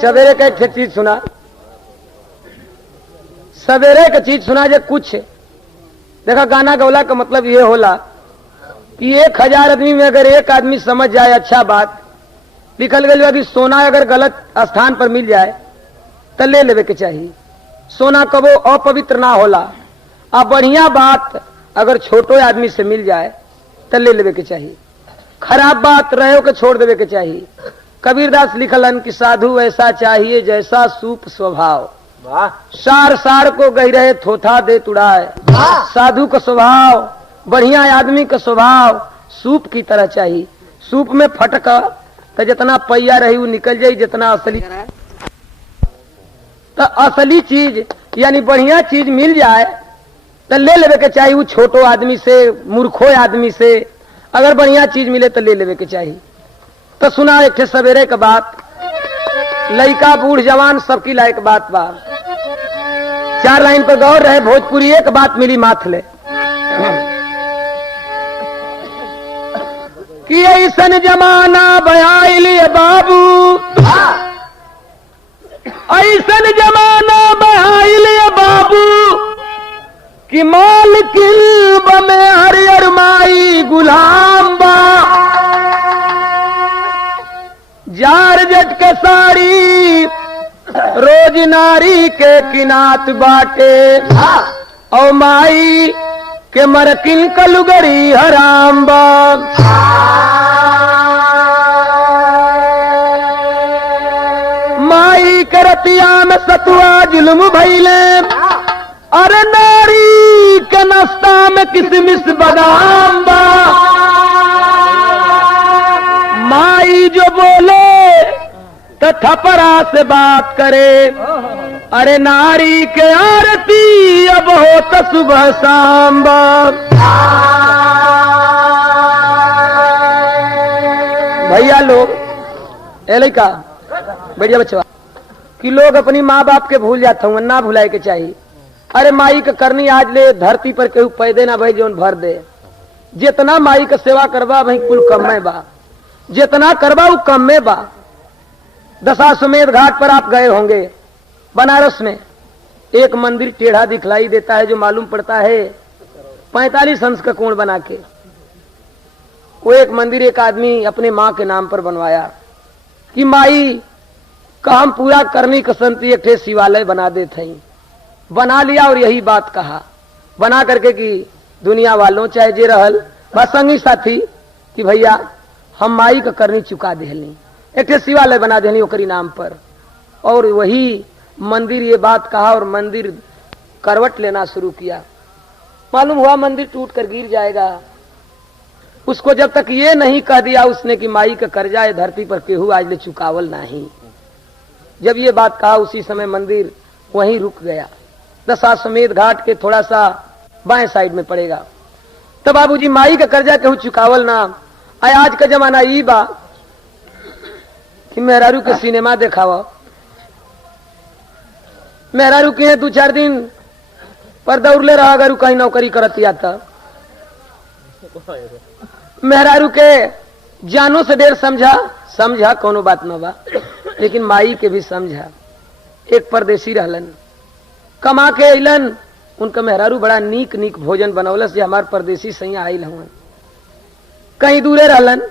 सवेरे का एक चीज सुना, सवेरे का चीज सुना जे कुछ देखा। गाना गौला का मतलब ये होला कि 1000 आदमी में अगर एक आदमी समझ जाए अच्छा बात लिखल गई कि सोना अगर गलत स्थान पर मिल जाए तो ले लेवे के चाहिए। सोना कबो अपवित्र ना होला। अब बढ़िया बात अगर छोटो आदमी से मिल जाए तो ले लेवे के चाहिए। खराब बात रहे के छोड़ देवे के चाहिए। कबीरदास लिखलन कि साधु ऐसा चाहिए जैसा सूप स्वभाव, सार सार को गहरे थोथा दे तुड़ाए। साधु का स्वभाव, बढ़िया आदमी का स्वभाव सूप की तरह चाहिए। सूप में फटक तो जितना पैया रही वो निकल जाये, जितना असली तो असली चीज यानी बढ़िया चीज मिल जाए तो ले लेवे के चाहिए। वो छोटो आदमी से, मूर्खो आदमी से अगर बढ़िया चीज मिले तो ले लेवे के चाहिए। तो सुना एक सवेरे का बात, लड़का बूढ़ जवान सबकी लायक बात बा। 4 लाइन पर गौर रहे। भोजपुरी एक बात मिली माथले कि ऐसन जमाना बयाइल बाबू, ऐसन जमाना बयाइल बाबू कि मालकिन में हरियर माई गुलाम बा। जार जट के साड़ी रोज नारी के किनात बाटे, और माई के मरकिन कलुगरी हराम बा। माई के रतिया में सतुआ जुल्म भइले, अरे नारी के नाश्ता में किसमिस बादाम बा। माई जो बोले तो थपरा से बात करे, अरे नारी के आरती अब हो तो सुबह शाम। भैया लोग लड़का बढ़िया बच्चा कि लोग अपनी माँ बाप के भूल जाता हूँ, ना भुलाए के चाहिए। अरे माई का करनी आज ले धरती पर केहू पैदे ना भाई जोन भर दे। जितना माई का सेवा करवा भाई कुल कम में बा, जितना करवा वो कम में बा। दशाश्वमेध घाट पर आप गए होंगे, बनारस में एक मंदिर टेढ़ा दिखलाई देता है जो मालूम पड़ता है 45 अंश का कोण बना के। वो एक मंदिर एक आदमी अपने माँ के नाम पर बनवाया कि माई का हम पूरा करनी कसंती एक शिवालय बना देते हैं। बना लिया और यही बात कहा बना करके कि दुनिया वालों चाहे जे रहल बस संगी साथी कि भैया हम माई का करनी चुका देहली, एक शिवालय बना देनी ओकरी नाम पर। और वही मंदिर ये बात कहा और मंदिर करवट लेना शुरू किया। मालूम हुआ मंदिर टूट कर गिर जाएगा। उसको जब तक ये नहीं कह दिया उसने कि माई का कर्जा है धरती पर केहू आज ले चुकावल नहीं, जब ये बात कहा उसी समय मंदिर वहीं रुक गया। दशाश्वमेध घाट के थोड़ा सा बाएं साइड में पड़ेगा। तो बाबूजी माई का कर्जा केहू चुकावल ना। आज का जमाना ई बा कि मेहरारू के सिनेमा देखावा, मेहरारू के 2-4 दिन पर दौड़ले रहा अगर कहीं नौकरी करती आता। मेहरारू के जानो से देर समझा कोनो बात न बा, लेकिन माई के भी समझा। एक परदेसी रहलन, कमा के अलन, उनका मेहरारू बड़ा नीक नीक भोजन बनौलस जे हमार परदेसी सैया आइल हवन। कहीं दूरे रहलन,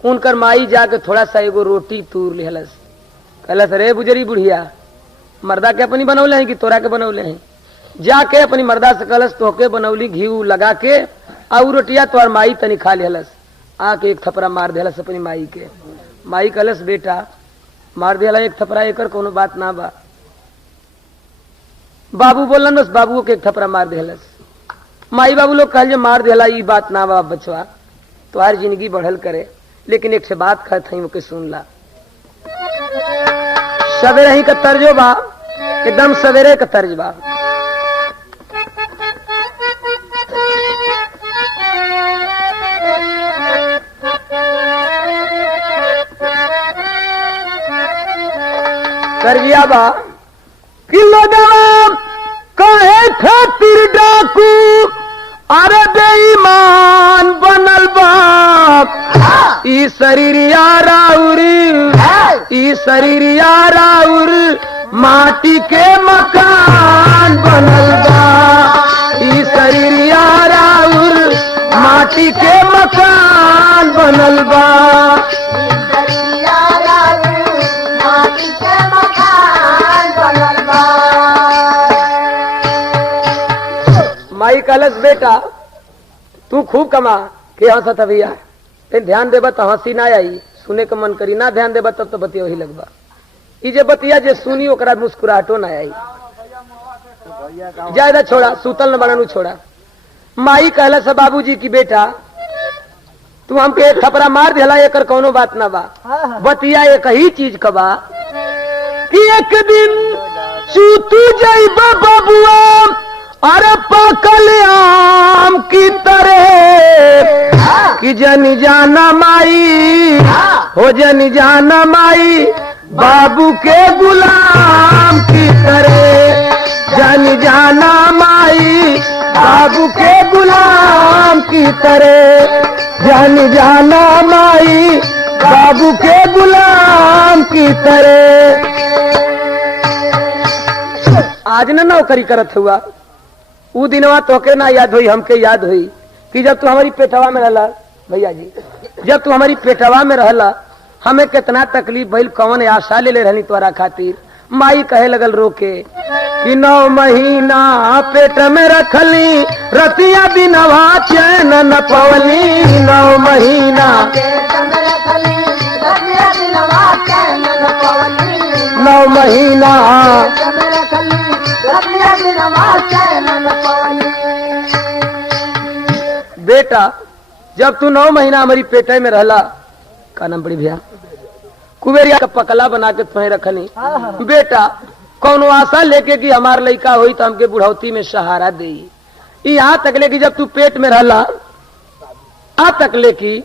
उनकर माई जाके थोड़ा सा एगो रोटी तूर लेहलस। कहलस रे बुजरी बुढ़िया, मर्दा के अपनी बनौले हैं कि तोरा के बनौले हैं? जाके अपनी मर्दा से कहलस तोहके बनौली घी लगा के और रोटिया तोहर माई तनी खा लेहलस। आके एक थपरा मार देहलस अपनी माई के। माई कहलस बेटा मार देला एक थपरा, एकर कोनो बात ना बा। बाबू बोलन बस बाबू के एक थपरा मार देहलस। माई बाबू लोग कहल मार देला ई बात ना बा बचवा, तुम्हारी जिंदगी बढ़ल करे। लेकिन एक से बात कहत हई ओके सुन ला। सवेरे ही का तर्जो बा, एकदम सवेरे का तर्ज बा। तर्जिया बा कि लोगवा काहे खातिर डाकू अरे बेईमान बनल बाप ई शरीरिया राउरी, ई शरीरिया राउर माटी के मकान बनल बा, ई शरीरिया राउर माटी के मकान बनल बा। माई कलश बेटा तू खूब कमा के हंसत भैया, ध्यान देबा तो हंसी ना आई, सुने का मन करी, ना ध्यान देबा तब तो बतिया वही लगबा। ई जे बतिया जे सुनी ओकरा मुस्कुराहटो ना आई। ज्यादा छोड़ा, सूतल न बनू छोड़ा। माई कहला से बाबूजी की बेटा तू हमके थपरा मार दिला, एकर कौनो बात ना बा, बतिया एक ही चीज का बा कि एक दिन सूतू जाइबा बबुआ अरे पकल आम की तरह कि जनी जाना माई हो, जनी जाना माई बाबू के गुलाम की तरह, जनी जाना माई बाबू के गुलाम की तरह, जनी जाना माई बाबू के गुलाम की तरह। आज न नौकरी करत हुआ, ऊ दिनवा तोके ना याद हुई, हमके याद हुई कि जब तू हमारी पेटवा में रहला भैया जी, जब तू हमारी पेटवा में रहला हमें कितना तकलीफ भइल, कौन आशा ले ले रहनी तोरा खातिर। माई कहे लगल रोके कि 9 महीना पेट में रखली, रतिया दिनवा चैन न पवली, 9 महीना 9 महीना बेटा जब तू 9 महीना हमारी पेटे में रहला, का नाम पड़ी भैया, कुबेरिया का पकला बना के तुम्हें रखनी बेटा, कौन आशा लेके कि हमार लड़का हुई तो हमके बुढ़ौती में सहारा दे। यहाँ तक ले कि जब तू पेट में रहला आ तक ले कि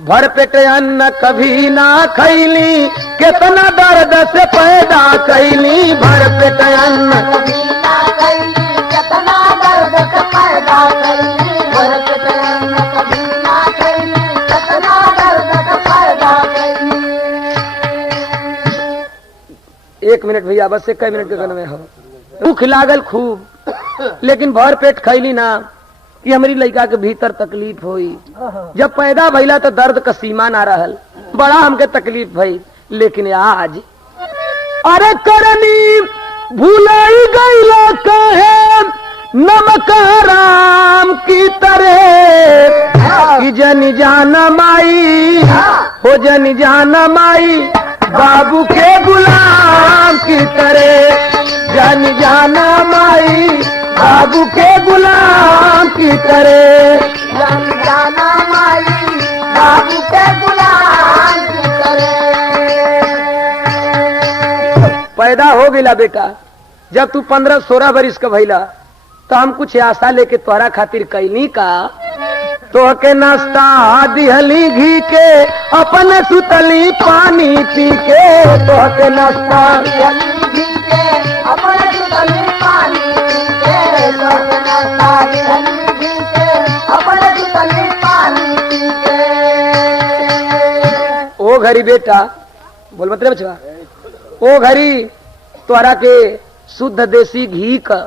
भर पेट अन्न कभी ना खैली, कितना दर्द से पैदा कैली, भर पेट अन्न कभी ना खैली, कितना दर्द से पैदा कैली, भर पेट अन्न कभी ना खैली, कितना दर्द से पैदा कैली। 1 मिनट भैया, बस 1 मिनट के गन में हो। भूख लागल खूब, लेकिन भर पेट खैली ना कि हमारी लड़का के भीतर तकलीफ हुई। जब पैदा भइला तो दर्द का सीमा ना रहल, बड़ा हमके तकलीफ भई, लेकिन आज अरे करनी भूलाई गईला कहे नमक हराम की तरह कि जनी जाना माई हो, जनी जाना माई बाबू के गुलाम की तरह, जनी जाना माई बाबू के गुलाम की तरह, जनी जाना माई बाबू के गुलाम की तरह। पैदा हो गया बेटा, जब तू 15-16 बरिस का भइला तो हम कुछ आशा लेके तोहरा खातिर कैली का, तो के नाश्ता दिहली घी के, अपन सुतली पानी पी के, तो के नाश्ता दिहली घी के, अपन सुतली पानी पी के, तो के नाश्ता दिहली घी के, अपन सुतली पानी पी के। ओ घरी बेटा बोल मतलब बचवा, ओ घरी तोरा के शुद्ध देसी घी का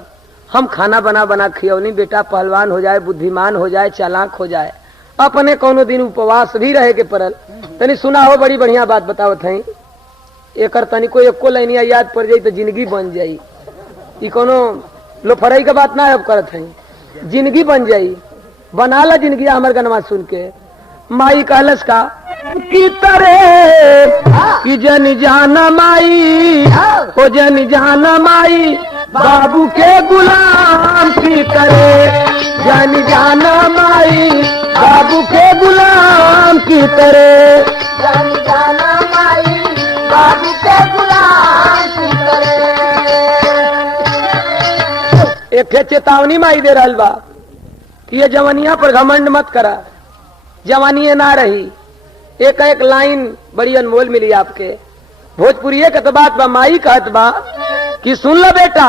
हम खाना बना बना खियौनी बेटा, पहलवान हो जाए, बुद्धिमान हो जाए, चालाक हो जाए, अपने कोनो दिन उपवास भी रहे के पड़ल। तनी सुना हो, बड़ी बढ़िया बात बतावत है, एकर तनी को एको लाइनिया याद पड़ जाई तो जिंदगी बन जाई। ई कोनो लोफरई का बात ना अब करत है, जिंदगी बन जाई, बना ला जिंदगी हमर गनमा सुन के। माई कहलस का की तरह कि जन जाना माई हो, जन जाना माई बाबू के गुलाम की तरह, जन जाना माई बाबू के गुलाम की तरह, जन जाना माई बाबू के गुलाम की तरह। एक चेतावनी माई दे रहल बा कि ये जवानिया पर घमंड मत करा, जवानी ना रही। एक एक लाइन बड़ी अनमोल मिली आपके, भोजपुरी एक बात बा, माई कहत बा कि सुन लो बेटा,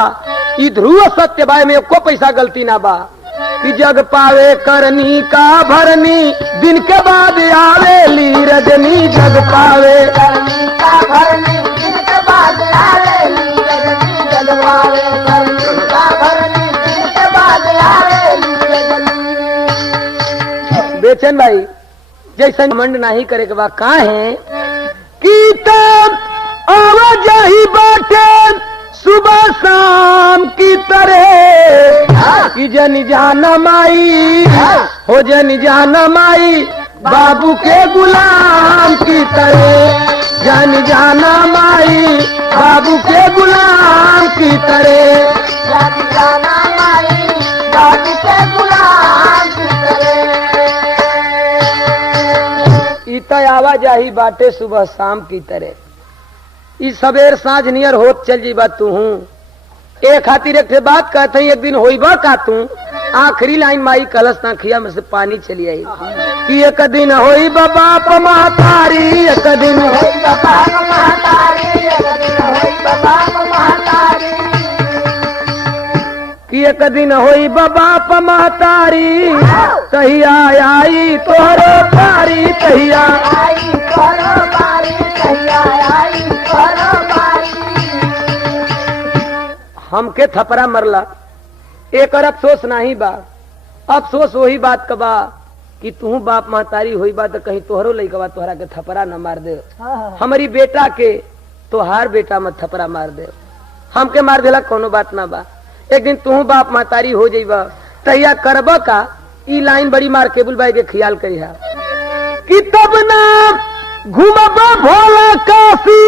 ई ध्रुव सत्य बा, में एको पैसा गलती ना बा, कि जग पावे करनी का भरनी, दिन के बाद आवेली रजनी। जग पावे करनी का भरनी, दिन के बाद आवेली रजनी। जग पावे करनी का भरनी, दिन के बाद आवेली रजनी। बेचैन भाई जैसे मंड नहीं करे के बाद का है कि तब आवाजाही बाटे सुबह शाम की तरह। कि जन जाना माई हो, जन जाना माई बाबू के गुलाम की तरह। जन जाना माई बाबू के गुलाम की तरह। जन जाना माई बाबू के गुलाम की तरह। इतना आवाजाही बाटे सुबह शाम की तरह। इस सवेर साँझ नियर होत चल जी बात तू हूँ। एक खातिर एक बात कहते हैं, एक दिन होइबा का तू। आखिरी लाइन माई कलश ना खिया में से पानी चली आई कि एक दिन होई बाप महतारी, एक दिन होई बाप महतारी, एक दिन होई बाप महतारी। कि एक दिन होई बाप महतारी, कहिया आई तोहरो पारी, कहिया आई तोहरो पारी, कहिया आई तोहरो पारी। हमके थपरा मरला, एक और अफसोस नहीं बा। अफसोस वही बात का बा कि तू बाप महतारी हुई बा तो कहीं तोहरो लइकवा तोहरा के थपरा न मार दे। हमारी बेटा के तोहार बेटा मत थपरा मार दे। हमके मार देला कोनो बात ना बा। एक दिन तू बाप महतारी हो जाइबा तैया करब का। ई लाइन बड़ी मार केबुल बाई के ख्याल करिहा कि तब ना घूमबा भोला काशी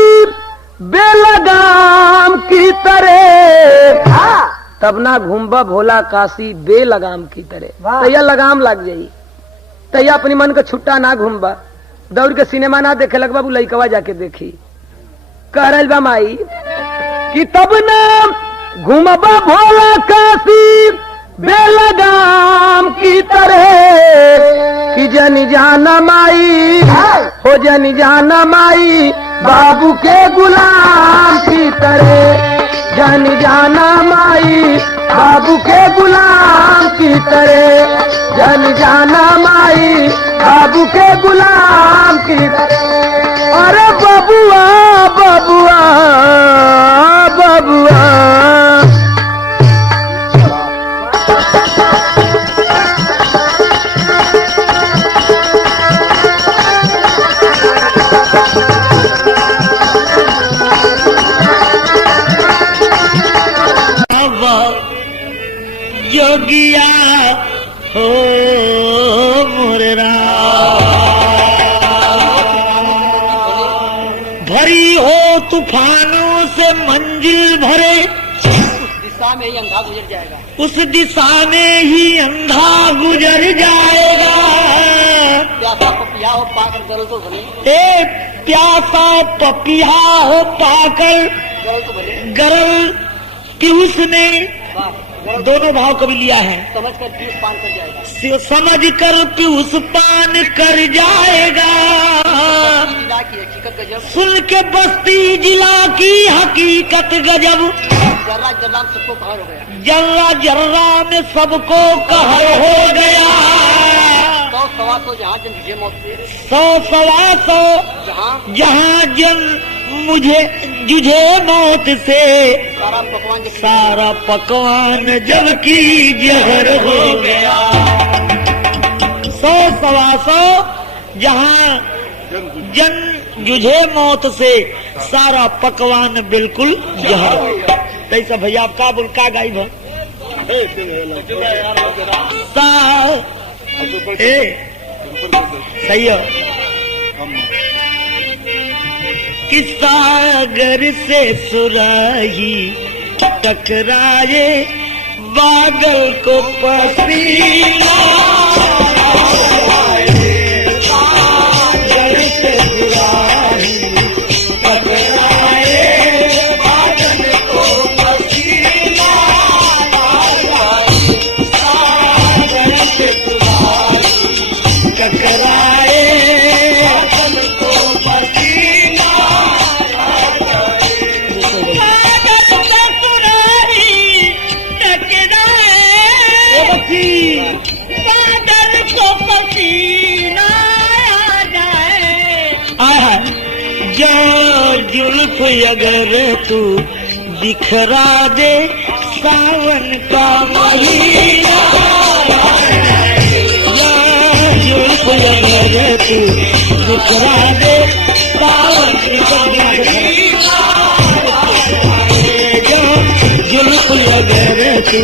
बेलगाम की तरह। तब ना घूमबा भोला काशी बेलगाम की तरह। तैया लगाम लग जाई, तैया अपनी मन का छुट्टा ना घूमबा, दौड़ के सिनेमा ना देखे लगबा, वो लइकवा जाके देखी। कह रही बा माई कि तब ना घूमबा भोला काशी बेलगाम की तरह। कि जन जाना माई हो, जन जाना माई बाबू के गुलाम की तरह। जन जाना माई बाबू के गुलाम की तरह। जन जाना माई बाबू के गुलाम की तरह। अरे बबुआ बबुआ बबुआ। जोगिया हो मोररा भरी हो तूफानों से मंजिल भरे। दिशा में ही अंधा गुजर जाएगा, उस दिशा में ही अंधा गुजर जाएगा। प्यासा पपिया हो पाकर गरल तो भले, ए प्यासा पपिया हो पाकर गरल तो भले। गरल पीयूष ने दोनों भाव कभी लिया है। समझ कर पीयूष पान कर जाएगा, समझ कर पीयूष पान कर जाएगा। जिला की हकीकत गजब, सुन के बस्ती जिला की हकीकत गजब। जर्रा जर्रा में सबको कहर हो गया, जर्रा जर्रा में सबको कहर हो गया। 100 सवा 100 जहाँ जन जुझे मौत से, 100 सवा 100 जहाँ जन मुझे जुझे मौत से। सारा पकवान जब की जहर हो गया। 100 सवा 100 जहाँ जन जुझे मौत से, सारा पकवान बिल्कुल जहर। कैसा भैया आप का बोल का गाई भा सही है कि सागर से सुराही टकराए, बादल को पसीना। सागर से सुराही टकराए, बादल को पसीना। सागर से सुराही टकराए, बादल को पसीना। जो जुल्फ अगर तू दिखरा दे सावन का महीना, जो जुल्फ अगर तू दिखरा दे सावन का महीना, जो जुल्फ अगर तू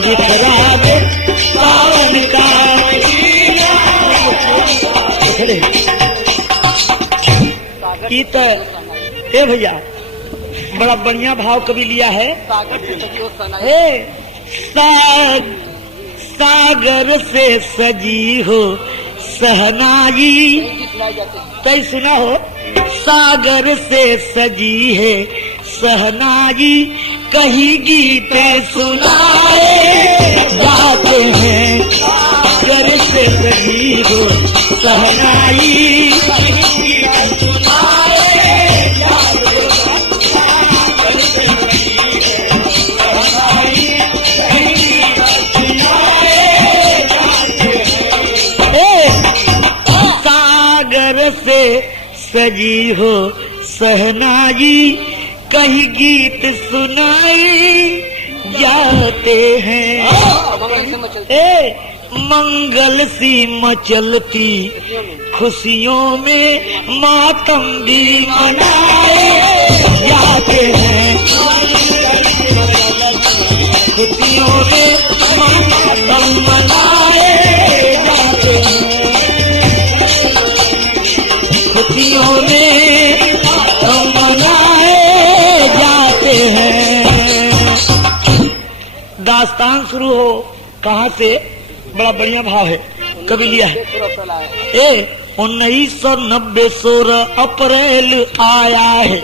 दिखरा दे सावन का महीना। ए भैया बड़ा बढ़िया भाव कभी लिया है। सागर से सजी हो सहनाई, तय सुना हो। सागर से सजी है सहनाई, कहीं गीते सुनाए जाते हैं। सागर से सजी हो सहनाई, से सजी हो सहनाई, कहीं गीत सुनाई जाते हैं। मंगल सी मचलती खुशियों में मातम भी मनाए जाते हैं। खुशियों में मातम मनाए जाते हैं। खुशियों में मनाए जाते हैं। दास्तान शुरू हो कहाँ से? बड़ा बढ़िया भाव है, कभी लिया है। 1990 16 अप्रैल आया है।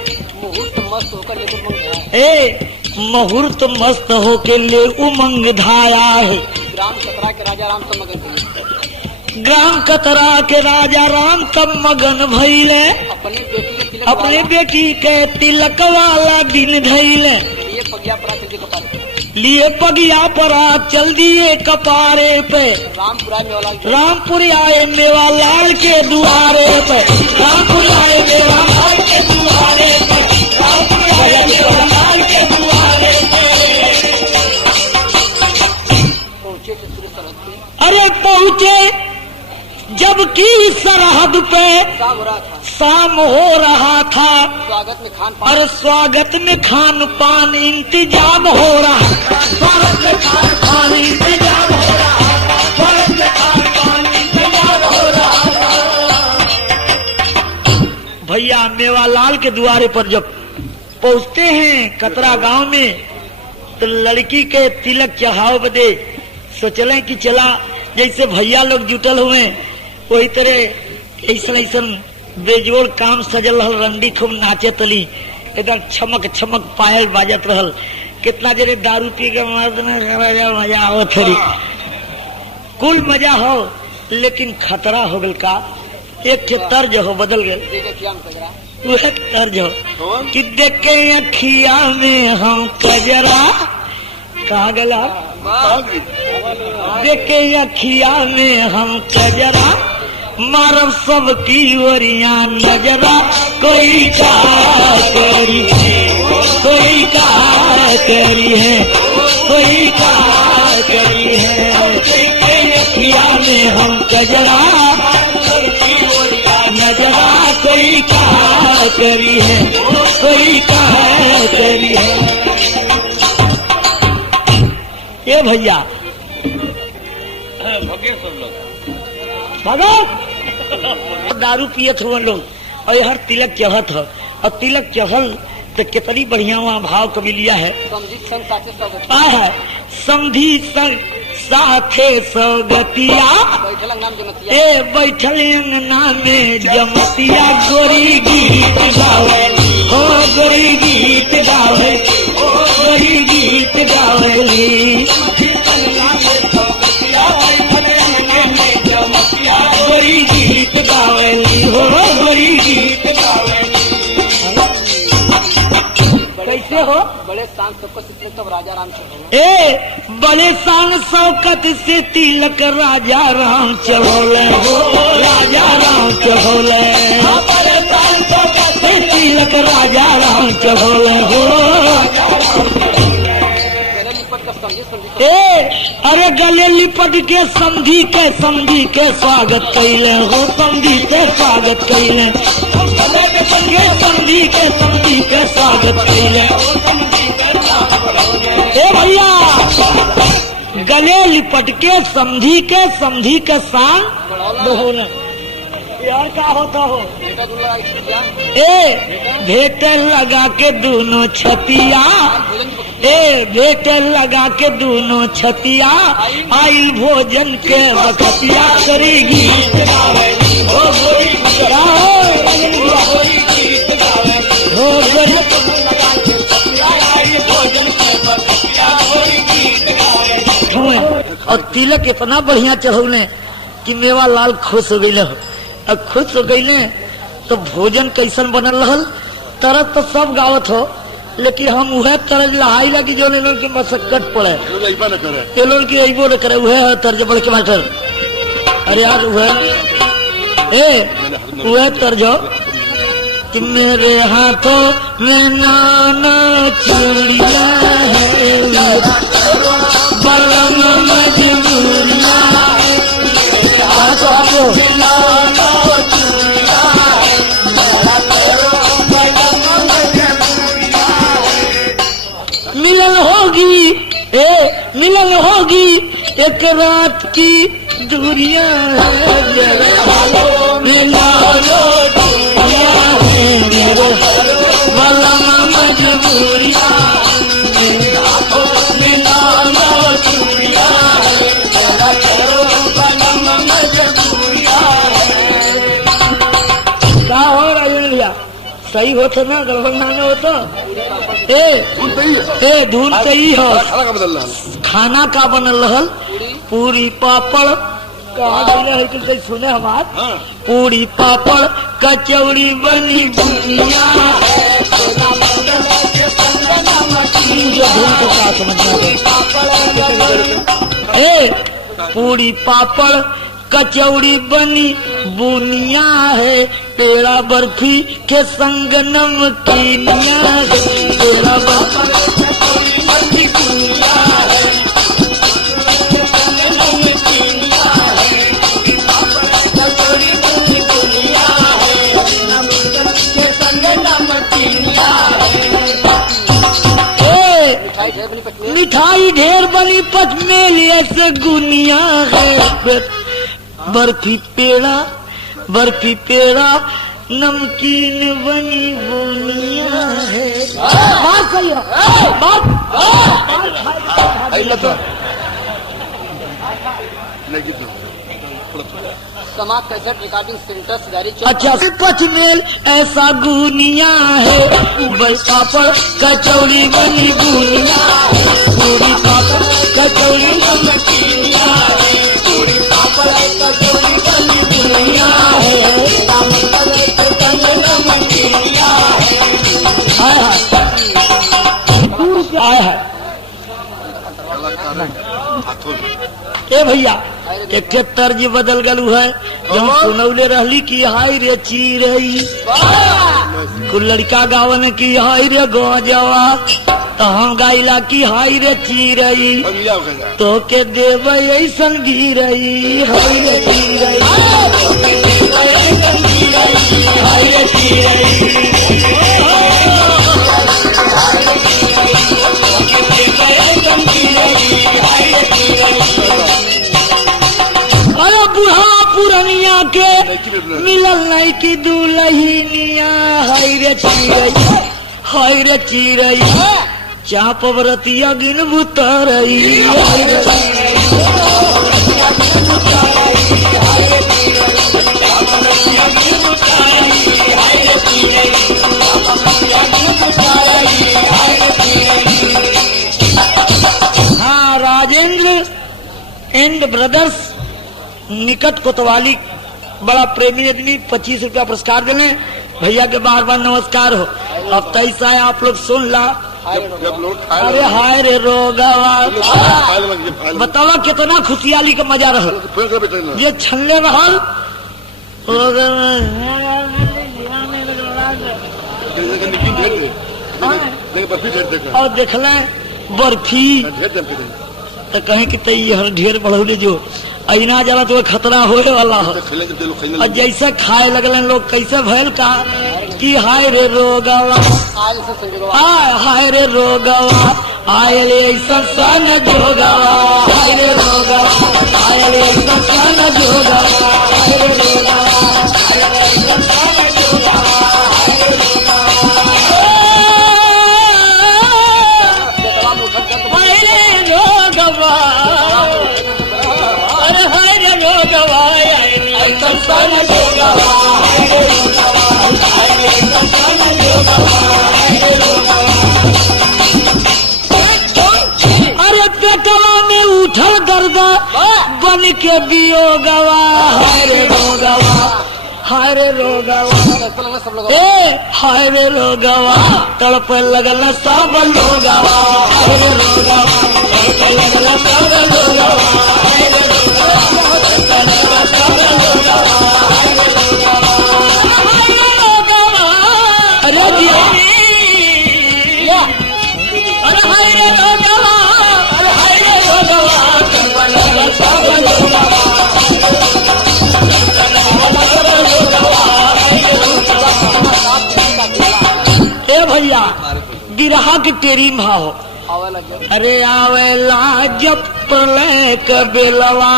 मुहूर्त मस्त होके ले उमंग धाया है। ग्राम कतरा के राजा राम तब मगन भइले, अपने बेटी के तिलक वाला दिन धइले। लिए पगिया परा चल दिए कपारे पे, रामपुर आए मेवालाल के दुआरे पे। रामपुर आए मेवालाल के दुआरे पे, रामपुर आए मेवालाल के दुआरे पे। अरे पहुँचे जबकि सरहद पे शाम हो रहा था, और स्वागत में खान पान इंतजाम हो रहा। स्वागत में खान पान इंतजाम हो रहा। स्वागत में खान पान इंतजाम हो रहा। भैया मेवालाल के द्वारे पर जब पहुंचते हैं कतरा गांव में, तो लड़की के तिलक चढ़ाओ बदे सोचले कि चला जैसे भैया लोग जुटल हुए वही तरह ऐसा बेजोड़ काम सजल रहल। रंडी खूब नाचे तली, एकदम छमक छमक पायल बाजत रहल। कितना जरे दारू पी के मजा आओ थोड़ी, कुल मजा हो, लेकिन खतरा हो गल का। एक के तर्ज हो बदल गए, वह तर्ज हो कि देखे अखिया में हम कजरा। कहा गला देखे अखिया में हम कजरा, मारब सबकी ओरिया नजरा। कोई का करी है, कोई का करी है, कोई का करी है। अखिया में हम कजरा नजरा, कोई का करी है, कोई का करी है। ये भैया भगो दारू पियत हुए लोग, और हर तिलक चढ़त हो, और तिलक चढ़ल तो कितनी बढ़िया वहाँ भाव कभी लिया है। समधी संग साथे सौगतिया, ए बैठल अंगना में जमतिया। गोरी गीत गावे हो, गोरी गीत गावे, ओ गोरी गीत गावेली। गोरी गीत गावेली हो, गोरी गीत गावेली। कैसे हो? बड़े शान शौकत से तब राजा राम चढ़ोले। बड़े शान शौकत से तिलक राजा राम चढ़ोले हो, राजा राम चढ़ोले। बड़े शान शौकत से तिलक राजा राम चढ़ोले हो। अरे गले लिपट के समझी के स्वागत कैले हो, समझी के स्वागत कैले, समझी के स्वागत कैले। ए भैया गले लिपट के समझी के सांग दोहन यार क्या होता हो। भेंट लगा के दोनों छतिया, भेंट लगा के दोनों छतिया, आइल भोजन के बखतिया करेगी। और तिलक इतना बढ़िया चढ़ौले कि मेवा लाल खुश हो गई। अब खुश हो गई तो भोजन कैसन बनल रहल। तरह तो सब गावत हो, लेकिन हम वह तरह लहाई लगी जो लोग की मशक्कत पड़े, ये लोग की अबो न करे, वह तर्ज बढ़ के मास्टर। अरे यार वह तर्ज कि मेरे हाथों में नाना चूड़िया है, बलम मजबूरिया मिलन होगी एक रात की दूरियां क्या हो रहा है भैया? सही होता ना गड़बड़ ना होता। धूल सही हो। खाना का बनल रहल? पूरी पापड़ का सुने हमार। पूरी पापड़ कचौड़ी बनी बुनिया। पूरी पापड़ कचौड़ी बनी बुनिया है, पेड़ा बर्फी के संग नमकीनिया है, पेड़ा बर्फी मिठाई ढेर बनी पचमेल ऐसे गुनिया है, बर्फी पेड़ा नमकीन बनी बुनिया है। बात सही है, बात समाज कैसेट रिकॉर्डिंग सेंटर जारी। अच्छा पचमेल ऐसा गुनिया है, पापड़ कचौड़ी बनी बुनिया है, पूरी पापड़ कचौड़ी नमकीनिया है, पूरी पापड़ कचौड़ी बनी बुनिया है, नमकीनिया है। ए भैया एक तर्ज बदल गलू है। जब सुनौले रहली की हाय रे चीरई, कुल लड़का गावन की हाय रे गौजवा, तो हम गाइला की हाय रे चीरई, तो के देव ऐसन गिरई, हाय रे चीरई, हाय रे चीरई। अरे बुढ़ा पुरनिया के मिलल नहीं की दुल्हनिया, हाय रे चीरई, हाय रे चीरई, चाप व्रतिया गिन बुतरई, हाय रे हाँ राजेंद्र एंड ब्रदर्स निकट कोतवाली बड़ा प्रेमी आदमी 25 रुपया पुरस्कार देने। भैया के बार बार नमस्कार हो। अब तैसा है आप लोग सुन ला। अरे हाय रे रोगवा, बतावा कितना खुशियाली का मजा रहा। ये छल्ले रहल और देखले बर्फी तो कहीं कि तैयार ढेर बढ़ौले जो अना जाला तो खतरा होए वाला हो। और जैसे खाए लगल लोग कैसे भैल का कि हाय रे रोगवा हाय रे रोगवा आय रे ऐसा सन जोगवा हाय रे रोगवा आय रे ऐसा सन जोगवा हाय रे रोगवा आय रे ऐसा सन जोगवा हाय रे रोगवा हाय रे रोगवा अरे हाय रे रोगवा ऐसा सन जोगवा हाय रे रोगवा आय रे ऐसा सन जोगवा हाय रे रोगवा। अरे पेटवा में उठल दर्द बन के बियोगवा हाय रे रोगवा हाय रे रोगवा ए हाय रे रोगवा तड़प लगल सब लोगवा हाय रे रोगवा तड़प लगल सब लोगवा हाय रे रोगवा तड़प लगल सब लोगवा हाय रे रोगवा हाय रे रोगवा अरे जी अरे हाय रे रोगवा अरे हाय रे रोगवा तड़प लगल सब लोगवा ए भैया गिरहा के तेरी भाव अरे आवेला जब प्रलय का बेलवा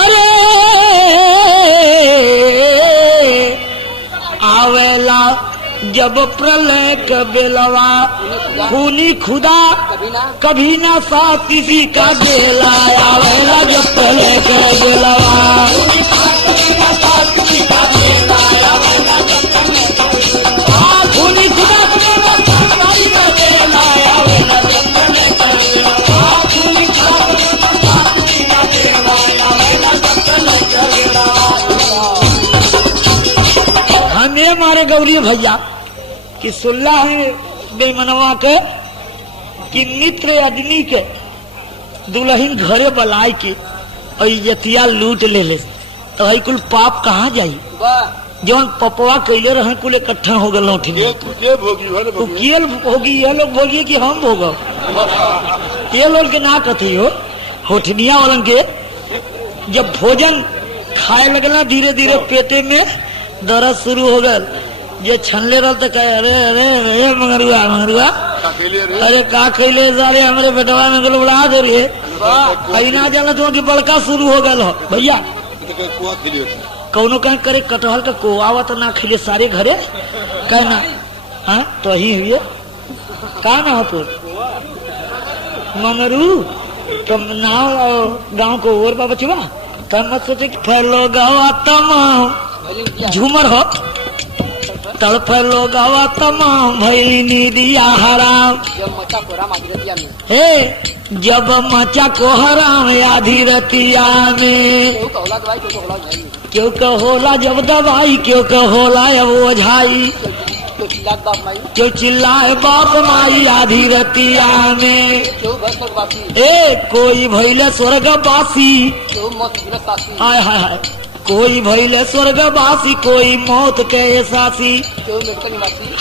अरे आवेला जब प्रलय का बेलवा खूनी खुदा कभी ना साथ किसी का बेला आवेला जब प्रलय का बेलवा हमें मारे गौरी भैया कि सुल्ला है बेमनवा के कि मित्र आदमी के दुल्हन घरे बलाई के और इज्जतिया लूट ले तो हई कुल पाप कहाँ जाई जौन पपवा कैले रहे कुल इकट्ठा हो गल होगी ये लोग भोगी कि हम भोग ये लोग के ना कथी हो होठनिया वालन के जब भोजन खाए लगला धीरे धीरे पेटे में दर्द शुरू हो गल जे छनले रह तो कहे अरे अरे अरे मंगरुआ मंगरुआ अरे का कैले सारे हमारे बेटवा में गल उड़ा दे रही है जाला तो कि बड़का शुरू हो गल हो भैया कौनो कहीं करे कटहल का कोआवा तो ना खिले सारे घरे कहना हाँ तो ही हुए का ना हो तो मंगरू तुम नाव गांव को और बा बचवा तब मत सोचे कि फैलो गवा तमाम झूमर हो तड़प लो गवा तमाम भैनी दिया हराम हे जब मचा को हराम आधी रतिया में क्यों कहोला जब दवाई क्यों कहोला अब ओझाई क्यों चिल्लाए बाप माई आधी रतिया में ए कोई भैले स्वर्गवासी हाय हाय हाय कोई भैले स्वर्गवासी कोई मौत के एहसासी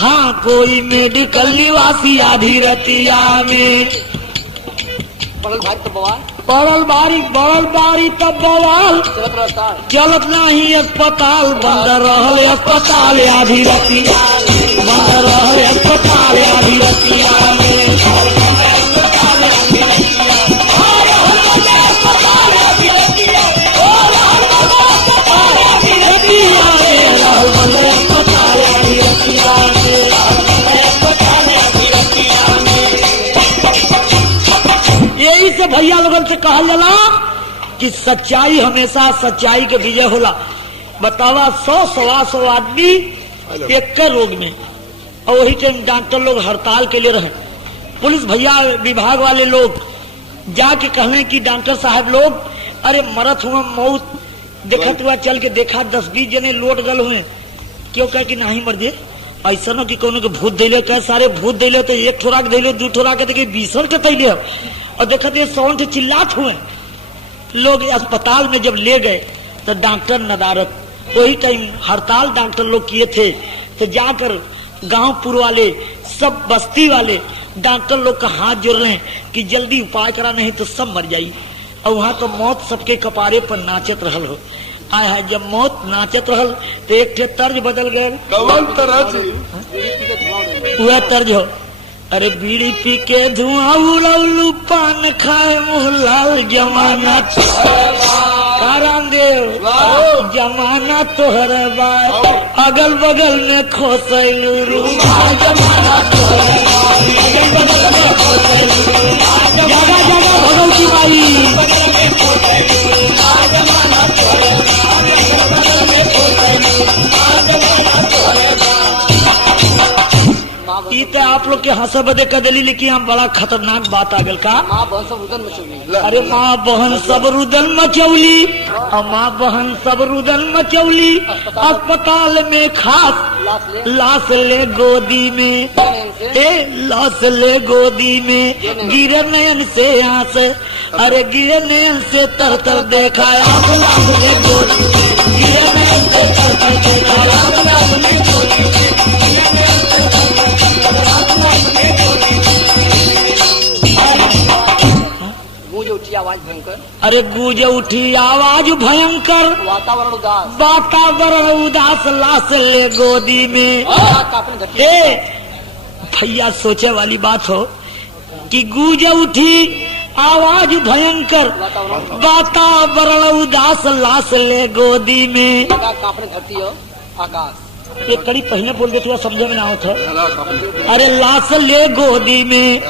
हाँ कोई मेडिकल निवासी आधी रतिया में पड़ल बारी तब बवाल चलत नहीं अस्पताल बंद रहल अस्पताल आधी रतिया बंद रहल अस्पताल आधी रतिया में यही से भैया लोगों से कहा जाला कि सच्चाई हमेशा सच्चाई के विजय होला। बतावा 100-125 आदमी एक रोग में और वही टाइम डॉक्टर लोग हड़ताल के लिए रहे। पुलिस भैया विभाग वाले लोग जाके कहने कि डॉक्टर साहब लोग अरे मरत हुआ मौत देखत हुआ चल के देखा 10-20 जने लोट गल हुए क्यों कह कि नहीं मर दे ऐसा न कि कोनो के भूत दिले कह सारे भूत दिले तो एक ठोराक दिले 2 ठोराक के 20 के तैले और देखते 100 चिल्लात हुए लोग अस्पताल में जब ले गए तो डॉक्टर नदारत वही टाइम हड़ताल डॉक्टर लोग किए थे तो जाकर गांवपुर वाले सब बस्ती वाले डॉक्टर लोग का हाथ जोड़ रहे हैं कि जल्दी उपाय करा, नहीं तो सब मर जाई। और वहां तो मौत सबके कपारे पर नाचत रहल हो। आय हाय, जब मौत नाचत रहल तो एक ठे तर्ज बदल गए। वह तर्ज हो, अरे बीड़ी पी के धुआं उड़ौलू, पान खाए मुँह लाल, जमाना देव जमाना तोहर बा, अगल बगल में खोसैलू रुमाल, जमाना तोहर बा, अगल बगल में खोसैलू रुमाल, जगह जगह भगवती माई, जमाना तोहर बा, अगल बगल में खोसैलू रुमाल, जमाना तोहर बा। तो आप लोग के हंस बदे कदली, लेकिन हम बड़ा खतरनाक बात आ गल का। अरे माँ बहन सब रुदन मचौली, और माँ बहन सब रुदन मचौली, अस्पताल में खास लाश ले गोदी में, लाश ले गोदी में, गिरे नयन से आंस, अरे गिरे नयन से तर तर देखा, लाश ले गोदी में, गिरे नयन से तर तर देखा, लाश ले गोदी में, आवाज भयंकर, अरे गूंज उठी आवाज भयंकर, वातावरण उदास, वातावरण उदास, लाश ले गोदी में। भैया सोचे वाली बात हो कि गूंज उठी आवाज भयंकर, वातावरण उदास, लाश ले गोदी में। कांपने धरती हो आकाश, ये कड़ी पहले बोल दे, थोड़ा समझ में ना होता। अरे लाश ले गोदी में,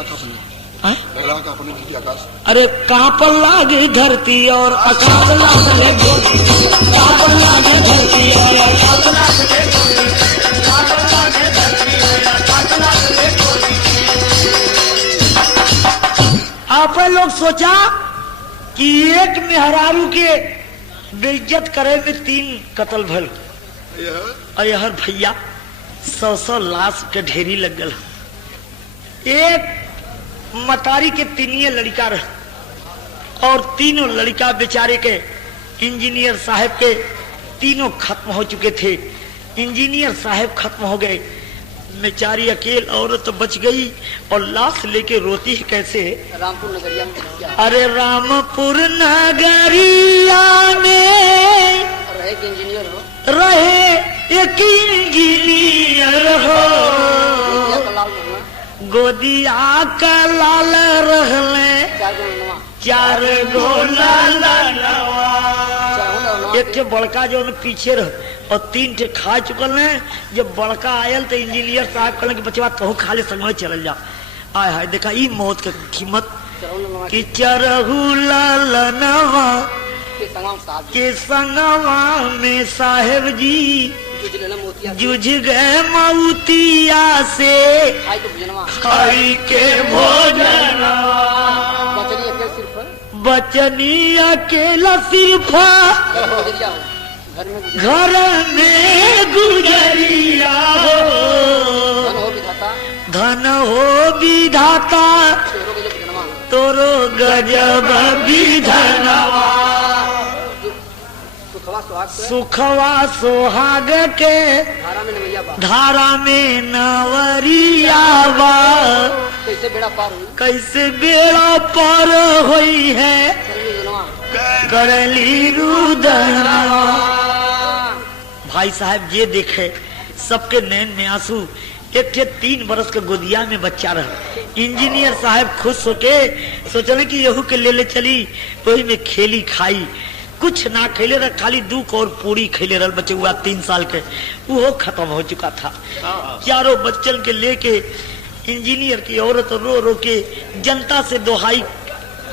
अरे कांप लागे धरती और आकाश, लाश ले गोदी में, कांप लागे धरती और आकाश, लाश ले गोदी में, कांप लागे धरती और आकाश, लाश ले गोदी में। आप लोग सोचा कि एक मेहरारू के बेइज्जत करे में 3 कत्ल भल, और यहर भैया 100 लाश के ढेरी लग गल। एक मतारी के 3 लड़का रह, और 3 लड़का बेचारे के इंजीनियर साहब के 3 खत्म हो चुके थे। इंजीनियर साहब खत्म हो गए, बेचारी अकेल औरत बच गई, और लाश लेके रोती है कैसे। रामपुर नगरिया में, अरे रामपुर नगरिया में रहे कि इंजीनियर हो, रहे एक इंजीनियर हो, गोदिया का लाल रहले 4 गो लाला, एक बड़का जो पीछे रह, और 3 ठे खा चुकल है। जब बड़का आयल तो इंजीनियर साहब कहले कि बच्चा कहूँ खा ले, संग में चल जा। आय हाय, देखा ई मौत के कीमत कि चरहू लालनवा के संगवा में साहेब जी जुझ गए मौतिया से, खाई के भोजन, बचनी अकेला सिर्फ घर में गुजरिया हो, धन हो विधाता, तोरो गजब विधनवा, सुखवा सोहाग के धारा में नवरिया बा, कैसे बेड़ा पार हुई है, करली रुदनवा। भाई साहब ये देखे, सबके नैन में आंसू। एक 3 बरस के गोदिया में बच्चा रहा। इंजीनियर साहब खुश होके सोचले कि यहू के ले चली, वही में खेली खाई, कुछ ना खेले रहा, खाली 2 और पूरी खेले रहा। बच्चे हुआ 3 साल के, वो खत्म हो चुका था। 4 बच्चन के लेके इंजीनियर की औरत रो रो के जनता से दोहाई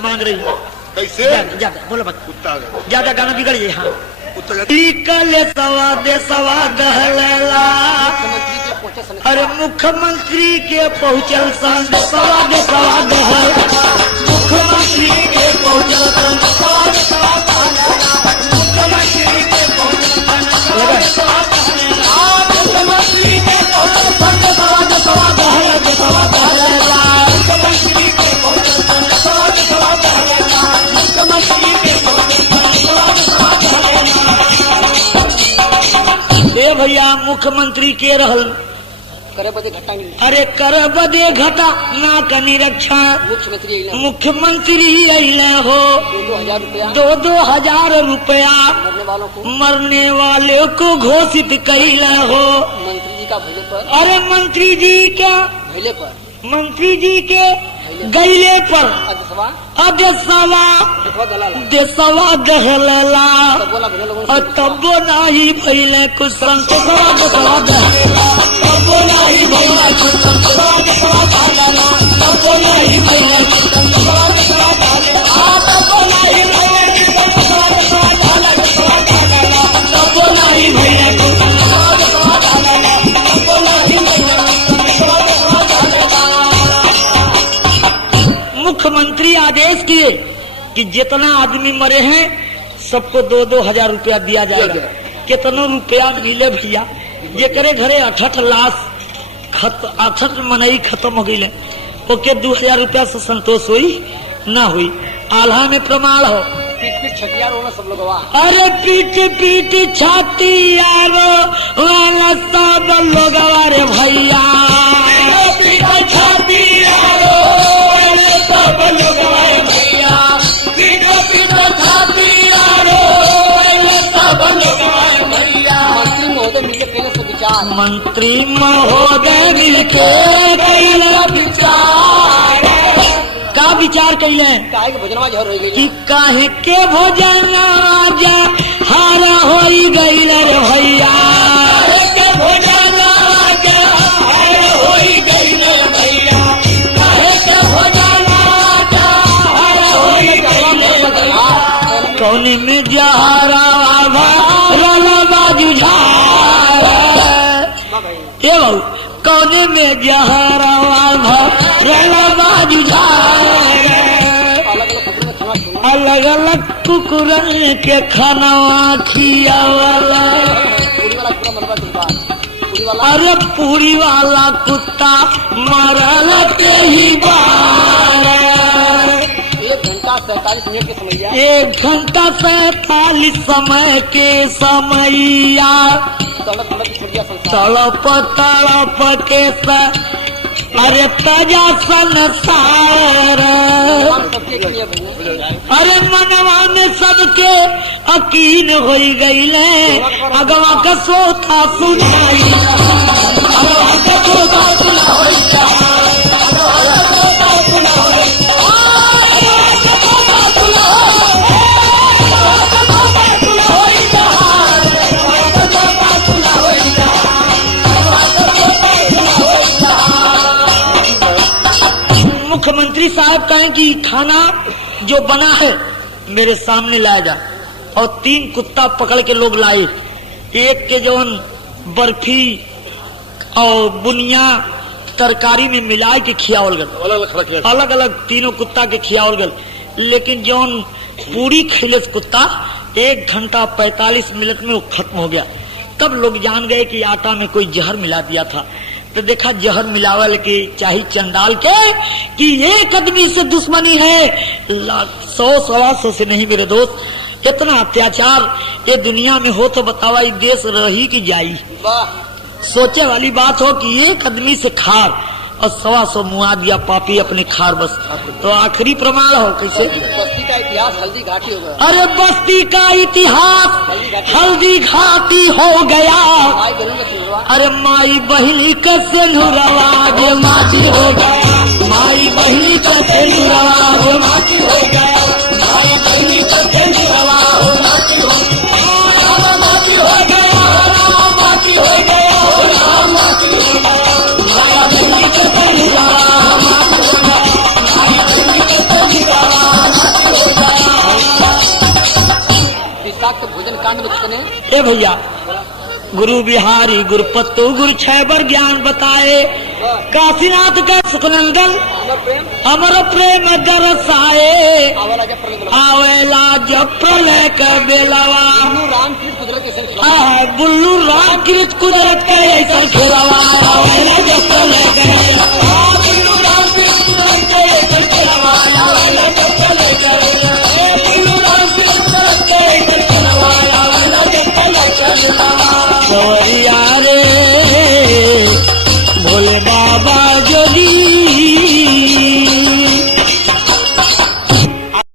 मांग रही है। कैसे ज्यादा बोलो मत, ज्यादा गाना बिगड़ जाए। हाँ, निकले सवा दे सवा गहला, अरे मुख्यमंत्री के पहुंचल संग सवा दे सवा गहला, मुख्यमंत्री के पहुंचल संग सवा दे सवा गहला, मुख्यमंत्री के पहुंचल संग सवा दे सवा गहला, मुख्यमंत्री के पहुंचल संग सवा दे सवा गहला, दे सवा गहला, मुख्यमंत्री के पहुंचल संग सवा दे सवा गहला, मुख्यमंत्री के पहुंचल संग सवा दे सवा गहला। ए भैया, मुख्यमंत्री के रहल करे बदे घटा नहीं अरे कर बदे घटा ना का निरीक्षण मुख्यमंत्री अइले हो 2,000 रुपया 2,000 रुपया मरने वालों को मरने वाले को घोषित कैले हो। मंत्री जी का भले पर अरे मंत्री जी क्या भले पर मंत्री जी के गैले पर अदसवा अदेसवा देखो दलाल देसवा दहलेला तो बोला भले लोगों और तब्बो नाही भइले कुछ संतोषवा देसवा दहलेला तब्बो नाही भइले कुछ संतोषवा देसवा दहलेला तब्बो नाही भइले कुछ संतोषवा देसवा दहलेला तब्बो नाही भइले कुछ संतोषवा देसवा दहलेला तब्बो नाही भइले कुछ संतोषवा देसवा दहलेला तब्बो नाही भइले कुछ संतोषवा देसवा दहलेला। मुख्यमंत्री आदेश किए कि जितना आदमी मरे हैं सबको 2,000 रुपया दिया जाएगा। कितना रुपया मिले भैया ये करे घरे 68 लाश 68 मनई खत्म हो गई ओके 2,000 रुपया से संतोष हुई ना हुई। आल्हा में प्रमाण हो पीट पीट छठियार होना सब लोग अरे पीट पीट छाती यारो वाला सब लोग अरे भैया पीट छाती यारो वाला सब लोग अरे भैया पीट पीट छाती यारो वाला सब लोग अरे भैया। मंत्री महोदय मिलके कैले मंत्री महोदय मिलके विचार विचार का विचार कैले काहे के भोजनवा झर हो गई कि काहे के भोजन जा हारा होई गई रे भैया काहे के भोजन जा हारा होई गई रे भैया काहे के भोजन जा हारा होई गई रे भैया कौन में जहरा भरल बाजू झार ए बाबू कौन में जहरा भरल बाजू झार अलग अलग कुकुर में खाना सुना अलग अलग कुकुरन के खाना खियावाला पूरी वाला पूरा मनवा की बात पूरी वाला अरे पूरी वाला कुत्ता मरल के ही बार 1 घंटा 47 मिनट के समैया 1 घंटा 47 समय के समैया तड़प तड़प छुड़िया संसार तड़प के अरे तजा संसार सबके लिए भैया अरे मनवा में सबके अकीन हो गई अगवा का सोता सुनाई अगवा का सोता सुनाई मुख्यमंत्री साहब कहें कि खाना जो बना है मेरे सामने लाया जा और 3 कुत्ता पकड़ के लोग लाए एक के जौन बर्फी और बुनिया तरकारी में मिला के खियावल गल अलग अलग तीनों कुत्ता के खियावल गल लेकिन जौन पूरी खिलस कुत्ता 1 घंटा 45 मिनट में वो खत्म हो गया। तब लोग जान गए कि आटा में कोई जहर मिला दिया था। तो देखा जहर मिलावल के चाहे चंडाल के कि एक आदमी से दुश्मनी है 100-125 से नहीं मेरे दोस्त। इतना अत्याचार ये दुनिया में हो तो बतावा ये देश रही कि जाई। सोचे वाली बात हो कि एक आदमी से खार और 125 मुआ दिया पापी अपने खार बस। तो आखिरी प्रमाण हो कैसे बस्ती का इतिहास हल्दी घाटी हो गया। अरे बस्ती का इतिहास हल्दी घाटी हो गया। भाई बहनों का सिलवा अरे माई बहिनी का सिंदूरवा जे माटी हो गया माई बहिनी का सिंदूरवा जे माटी हो गया माई बहिनी का सिंदूरवा हो माटी हो गया माटी हो गया माटी हो गया माटी हो गया माई बहिनी का सिंदूरवा माटी हो गया माई बहिनी का सिंदूरवा माटी हो गया। विषाक्त भोजन कांड में कितने ए भैया गुरु बिहारी गुरुपत्तु गुरु छैबर ज्ञान बताए काशीनाथ का सुखनंदन अमर प्रेम दरसाए आवाला जब प्रलय आवेला जब प्रलय का बेलवा रामकृष्ण कुदरत के संग बुल्लू राम कृत कुदरत का ऐसा खेलवा आवेला जब प्रलय का